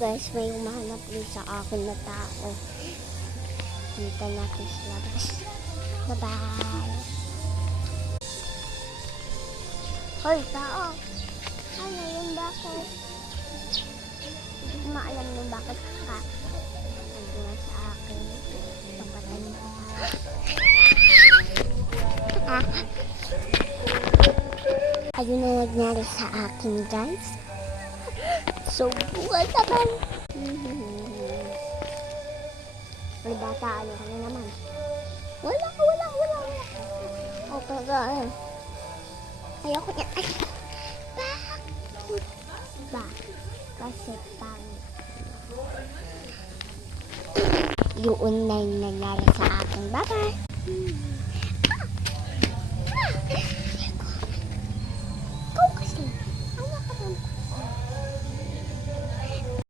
guys, may umahanap rin sa akin na tao. Kita natin sa labas. Bye-bye. Hoy, tao. Ano yung bakit? Hindi ko maalam nung bakit ka. Nandun sa akin. Napatay mo. Ayun na nangyari sa akin, guys. So, buwan naman. May bata, ano ka na naman? Wala. O, pag ayoko niya. Ay, kasi pang yun na yung nangyari sa akin. Bye-bye.